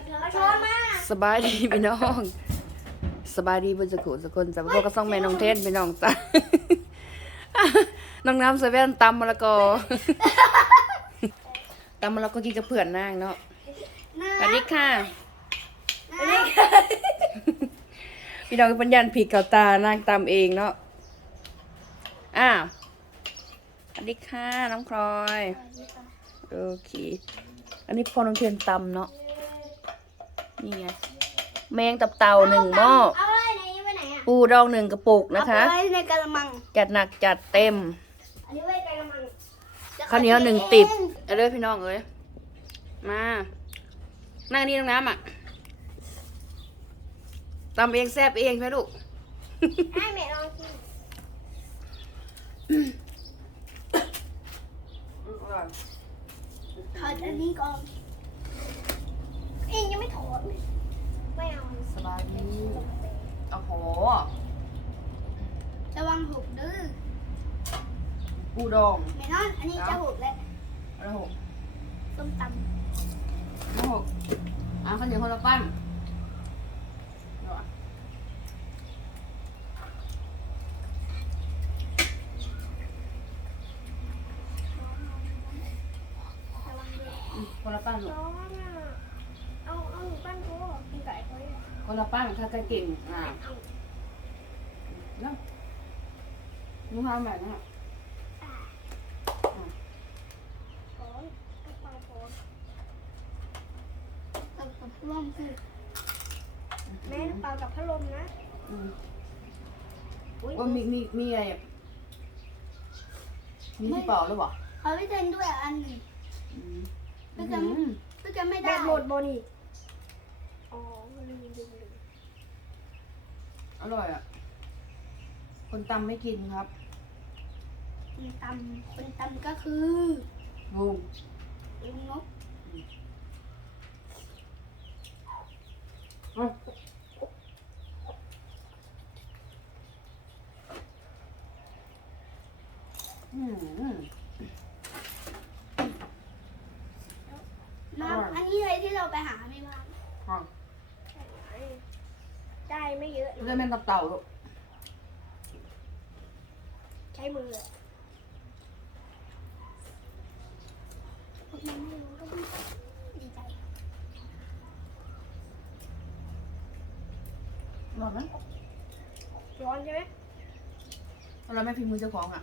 เอาช้อนมาสบายดีพี่น้อง สบายดีบนสกุลสกุลจับพวกก็ส่องแม่น้องเทนพี่น้องจ้าน้องน้ำเซเว่นตำมะละกอตำมะละกอกินกับเพื่อนนางเนาะสวัสดีค่ะอันนี้ค่ะ พี่น้องปัญญาณผีเก่าตานางตำเองเนาะอ้าวสวัสดีค่ะน้องพลอย โอเค อันนี้พอน้องเทียนตำเนาะ นี่ไงแมงตับเต่าหนึ่งหม้อเอาไว้ในนี้ไว้ไหนอะปูดองหนึ่งกระปุกนะคะ เอาไปไว้ในกะละมัง จัดหนักจัดเต็มอันนี้ไว้กะละมังข้าวเหนียวหนึ่งติบเอาเลยพี่น้องเอ้ยมา นั่งนี่น้องน้ำอะตำเองแซ่บเองไหมลูก ให้แม่ลองกินถอดอันนี้ก่อน เองยังไม่ถอดเลยไม่เอาสบายดี โอ้โห ระวังหกเด้อปูดองแม่นอน อันนี้จะหกแล้วโอ้โหส้มตโอ้โหอะข้าวเหนียวคนละปั้นเดี๋ยวอะำระวังด้วยอืมคนละปั้นลูกร้อนอะ เอาเอาหนูปั้นโถกินไก่เขาเลยคนละปั้นถ้าใครเก่งอ่าเอาแล้วลูกค้าแบบนั้นอะร้อนกระเป๋าร้อนเอากับพัดลมสิแม่เป่ากับพัดลมนะอืมอุ๊ยว่ามีมีมีอะไรอะมีที่เป่าหรือเปล่าเขาไม่เซ็นด้วยอันหนึ่งอืมไม่จอืมก็จะไม่ได้ แบตหมดบนี่อ๋อ ลืมลืมลืมอร่อยอะ คนตำไม่กินครับคนตำคนตำก็คือลุงลุงนกอะอืมอืม น้ำอันนี้เลยที่เราไปหาไม่ว่าง อะ ได้ไม่เยอะเรื่องแม่นตับเต่าลูกใช้มืออะพวกมันไม่รู้ก็ดีใจอร่อยไหมร้อนใช่ไหมอร่อยไหมพิมพ์มือเจ้าของอะ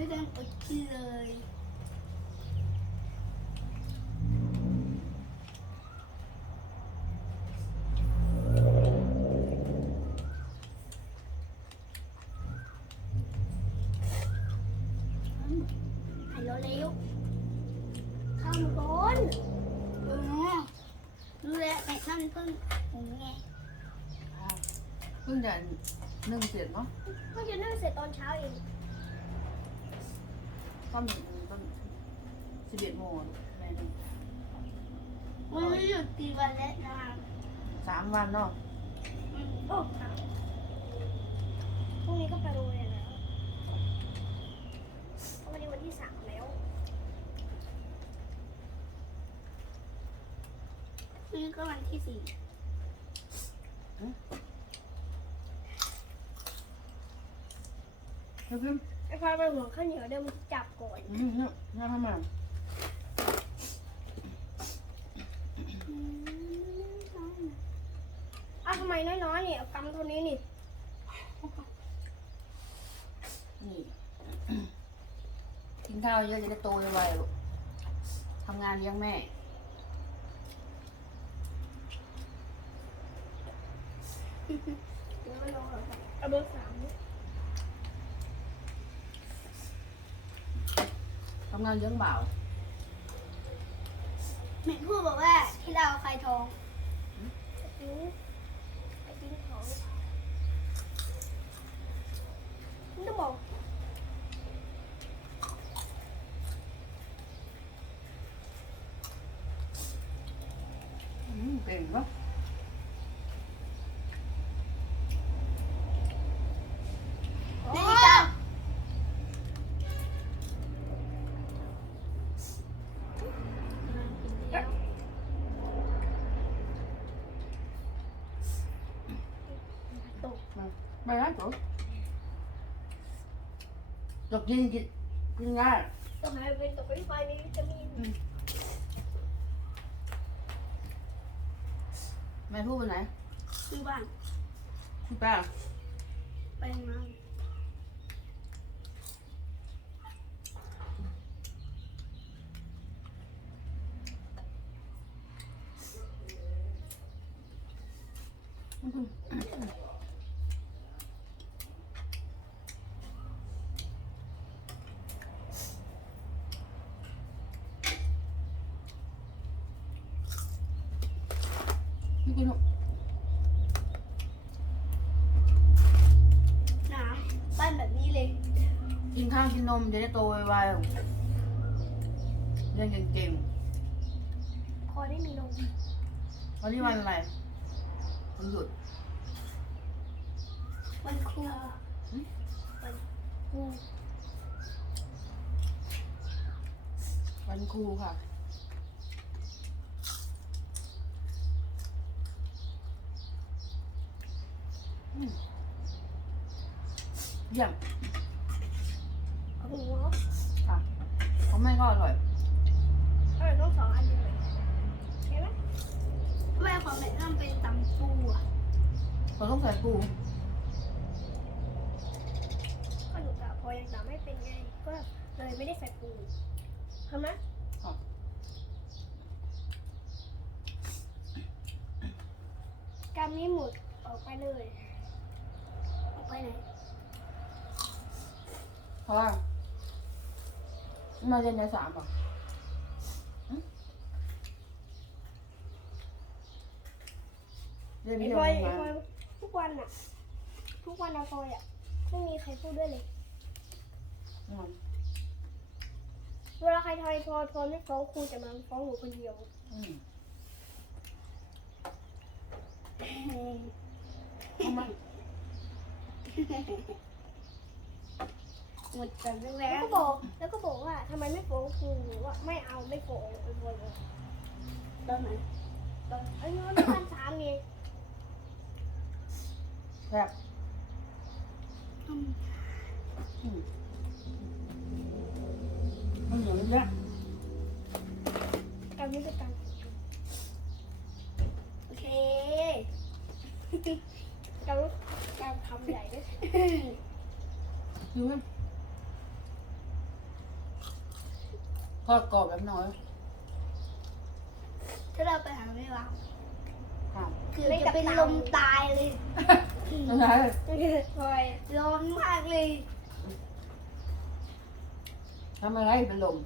พี่ ร้องกับพี่เดินอดกินเลยฮัลโหลเร็วข้าวมันร้อนเออรู้แล้วแต่นั่นเพิ่งหุงไงเพิ่งจะนึ่งเสร็จเนาะ เพิ่งจะนึ่งเสร็จตอนเช้าเอง ต้นต้นสิบเอ็ดโมงแม่นึ่งมันไม่หยุดกี่วันแล้วนะสามวันเนาะอืมโอ้ค่ะพรุ่งนี้ก็ไปโรงเรียนแล้ววันนี้วันที่สามแล้วพรุ่งนี้ก็วันที่สี่เฮ้ยพิมพ์ ไอ้พาไปหัวข้าวเหนียวเดี๋ยวมันจับก่อนอืมเนี่ยเนี่ยทำไมอ้าวทำไมน้อยๆเนี่ยเอากำเท่านี้นี่นี่ กินข้าวเยอะจะได้โตไวๆลูกทำงานเลี้ยงแม่ เดี๋ยวไม่รอหรอกเอาเบอร์สามเนี่ย ทำงานเลี้ยงบ่าวแม่พูดบอกว่าที่เราใครทองไอ้ติ้งไอ้ติ้งทองนี่ต้องบอกอืมเก่งเนาะ ขอ ไม่ได้ตัวตกกินกินกินง่ายต้องให้เป็นตกเป็นไฟมีวิตามินแม่พูดไปไหนที่บ้านคุณป้าไปมา พี่กินน้ำปั้นแบบนี้เลย กินข้าวกินนมจะได้โตไวๆเรียนเก่งพอได้มีนมๆวันนี้วันอะไรวันหยุด วันครูวันครูวันครูค่ะ เยี่ยมโอ้โหค่ะของแม่ก็อร่อยอร่อยทั้งสองอันเลยเห็นไหมแม่ของแม่ทำเป็นตำปูอะเราต้องใส่ปูก็หนูกะพอยังตำไม่เป็นไงก็เลยไม่ได้ใส่ปูทำไหมการนี้หมุดออกไปเลยออก ไปไหนเพราะว่ามาเรียนในสามอะอืมเรียนไอ้เรียนพลอยมาไอ้พลอยทุกวันอะทุกวันอะพลอยอะไม่มีใครพูดด้วยเลย อืมเวลาใครทายพลอยพลอยไม่ฟ้องครูจะมาฟ้องหนูคนเดียวอืมเอามา หมดกันแล้วก็บอก แล้วก็บอกว่าทำไมไม่ฟ้องครูหนูว่าไม่เอาไม่ฟ้องไอ้พลอยบอกตอนไหนตอนไอ้นี่มันพันสามไงแซ่บอืมมันเหมือนเนี้ยการนี้เป็นการโอเคการการทำใหญ่ด้วยดูไหมทอดกรอบแบบน้อยถ้าเราไปหาไม่วางค่ะคือจะเป็นลมตายเลยไม่ใช่พลอยร้อนมากเลยทำอะไรเป็นลม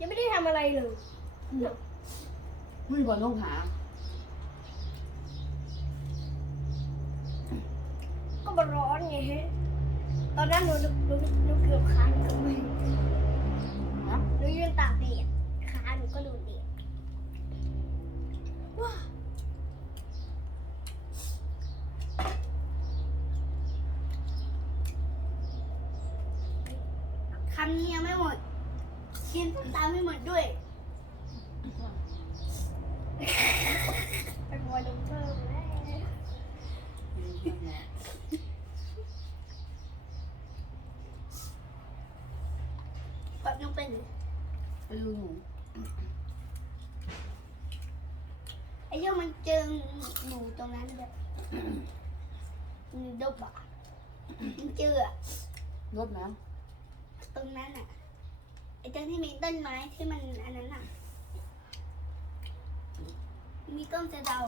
ยังไม่ได้ทำอะไรเลย ไม่บอลลูกหา ก็มาร้อนไงฮะตอนนั้นหนูหนูหนูหนูเกือบขาหนูก็ไม่ฮะหนูยืนตากแดดขาหนูก็โดนแดดว้าคำนี้ยังไม่หมดกินส้มตำไม่หมดด้วยไปบอยลงเพิ่มแล้วแบบยั งเป็นไปดูหนูไอ้เหี้ยมันเจอหนูตรงนั้นแบบหนูดบอะมันเจออะรดน้ตรงนั้นอะไอ้ตรงที่มีต้นไม้ที่มันอันนั้นอะ มีต้นสะเดา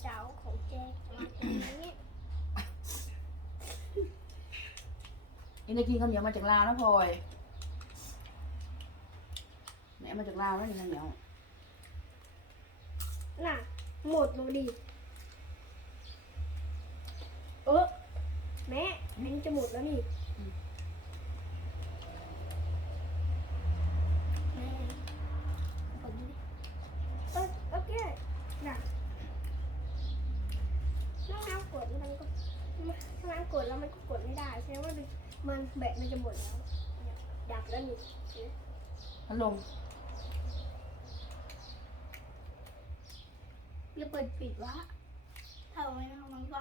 เจ้าของแจกมาตรงนี้ำอิ นได้กินข้าวเหนียวมาจากลาวนะพลอยเนี่ยมาจากลาวแล้วนี่ข้าวเหนียวน่ะ หมดแล้วดิเออแม่มันจะหมดแล้วนี่แม่กดดิเออโอเคน่ะน้องน้ำกดมันก็ ถ้าน้ำกดแล้วมันก็กดไม่ได้แสดงว่ามันแบตมันจะหมดแล้วดับแล้วนี่พัดลมจะเปิดปิดวะถ้าเอาไม่ทำมันก็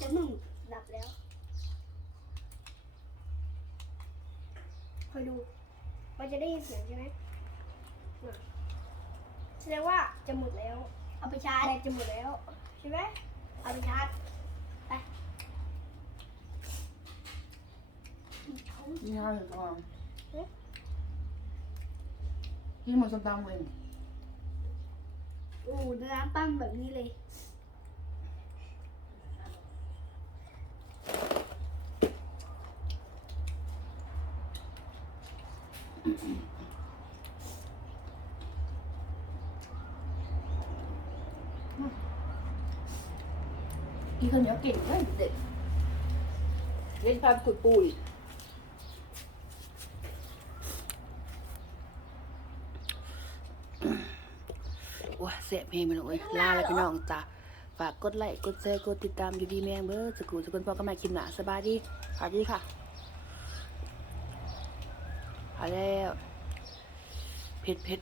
จะหนึ่งดับแล้วคอยดูมันจะได้ยินเสียงใช่ไหมน่ะแสดงว่าจะหมดแล้ว เอาไปชาร์จแบตจะหมดแล้วใช่ไหม เอาไปชาร์จไปนี่ห้าสิบทองกินหมดส้มตำเองโอ้น้ำปั้มแบบนี้เลย ข้าวเหนียวเก่งเลยเด็กเล่นพาไปขุดปูอีกว้าเสียเพลงไปเลยลาแล้วพี่น้องจ้ะฝากกดไลค์กดแชร์กดติดตามอยู่ดีแมงเบอร์สกูสกุลพ่อก็มาคลิปหนาสบายดีสวัสดีค่ะพอแล้วเผ็ดเผ็ด